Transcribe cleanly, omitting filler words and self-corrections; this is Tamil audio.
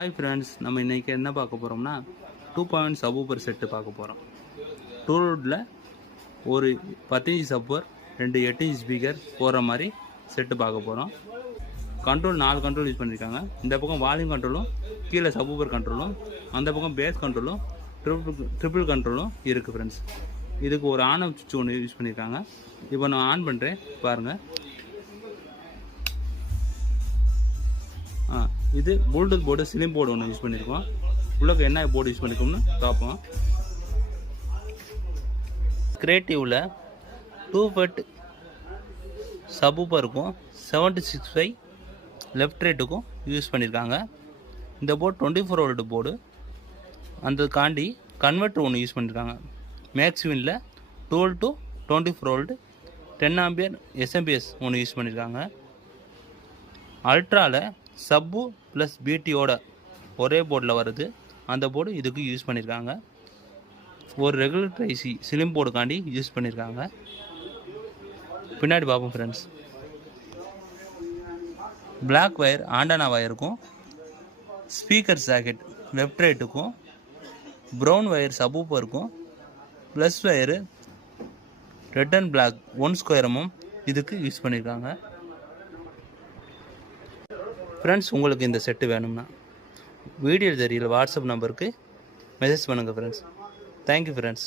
ஹாய் ஃப்ரெண்ட்ஸ், நம்ம இன்றைக்கி என்ன பார்க்க போகிறோம்னா 2.0 சப்வூஃபர் செட்டு பார்க்க போகிறோம். டூல்வுட்டில் ஒரு 10 இன்ச் சப்வூஃபர் 2 8 இன்ச் ஸ்பீக்கர் போகிற மாதிரி செட்டு பார்க்க போகிறோம். கண்ட்ரோல் 4 கண்ட்ரோல் யூஸ் பண்ணியிருக்காங்க. இந்த பக்கம் வால்யூம் கண்ட்ரோலும், கீழே சப்வூஃபர் கண்ட்ரோலும், அந்த பக்கம் பேஸ் கண்ட்ரோலும், ட்ரிபிள் கண்ட்ரோலும் இருக்குது ஃப்ரெண்ட்ஸ். இதுக்கு ஒரு ஆன் ஆஃப் சுவிட்ச் ஒன்று யூஸ் பண்ணியிருக்காங்க. இப்போ நான் ஆன் பண்ணுறேன் பாருங்கள். இது ப்ளூடூத் போர்டு ஸ்லிம் போர்டு ஒன்று யூஸ் பண்ணியிருக்கோம். உள்ளே என்ன போர்டு யூஸ் பண்ணியிருக்கோம்னு பார்ப்போம். கிரியேட்டிவில் 2 ஃபட் சப்வூஃபருக்கும் 765 லெஃப்ட் ரைட்டுக்கும் யூஸ் பண்ணியிருக்காங்க. இந்த போர்டு 24 வோல்ட் போர்டு. அந்த காண்டி கன்வெர்ட்டர் ஒன்று யூஸ் பண்ணியிருக்காங்க. மேக்ஸ்வினில் 12 to 24 வோல்ட் 10 ஆம்பியர் எஸ்எம்பிஎஸ் ஒன்று யூஸ் பண்ணியிருக்காங்க. அல்ட்ராவில் சப்பு ப்ளஸ் பிடியோட ஒரே போர்டில் வருது. அந்த போர்டு இதுக்கு யூஸ் பண்ணியிருக்காங்க. ஒரு ரெகுலேட்டர் ஐசி ஸ்லிம் போர்டுக்காண்டி யூஸ் பண்ணியிருக்காங்க. பின்னாடி பார்ப்போம் ஃப்ரெண்ட்ஸ். பிளாக் வயர் ஆண்டனா வயருக்கும், ஸ்பீக்கர் சாக்கெட் லெஃப்ட் ரைட்டுக்கும், ப்ரௌன் வயர் சப்வூஃபருக்கும், plus wire red and black 1 ஸ்கொயரமும் இதுக்கு யூஸ் பண்ணியிருக்காங்க. ஃப்ரெண்ட்ஸ், உங்களுக்கு இந்த செட்டு வேணும்னா வீடியோ தெரியல வாட்ஸ்அப் நம்பருக்கு மெசேஜ் பண்ணுங்கள் ஃப்ரெண்ட்ஸ். Thank you friends.